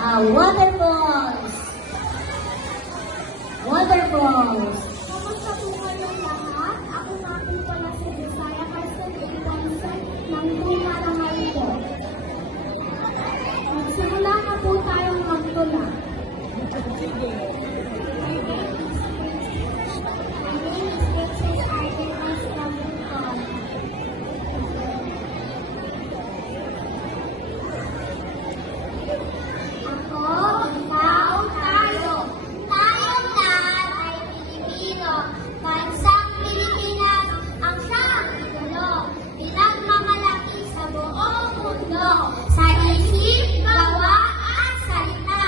Waterfalls. Waterfalls. Kamusta po kayong lahat? Ako nga po pala si Josiah Carson Inconson ng Tuna ng Marito. Magsimula na po tayong magtula. My name is Princess Artemis from Bukol. Ako, ikaw, tayo. Tayong lahat ay Pilipino. Bansang Pilipinas ang siyang titulo. Pinagmamalaki sa buong mundo. Sa isip, gawa at salita.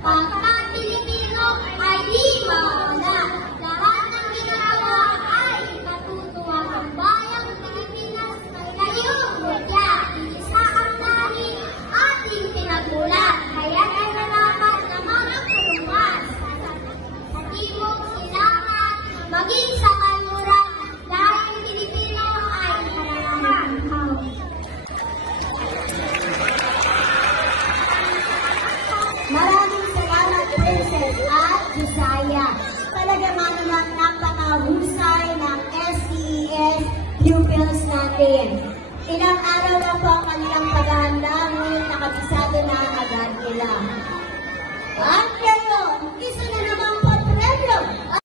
Pagka Pilipino ay di mawala. Lahat ng ginagawa ay katutuwa. Ang bayang Pilipinas ay kayong mutya. Isa ang lahi ating pinagmulan. Kaya ay nalaman na mga tulungan. Sa timog silangan, maging sa kanluran, dahil Pilipino ay karanahan. Maraming salamat, Princess at Josiah. Talaga man lang napakahusay ng SCES pupils natin. Ilang araw lang po ang kanilang paghahanda, ngunit nakabisado na agad nila. At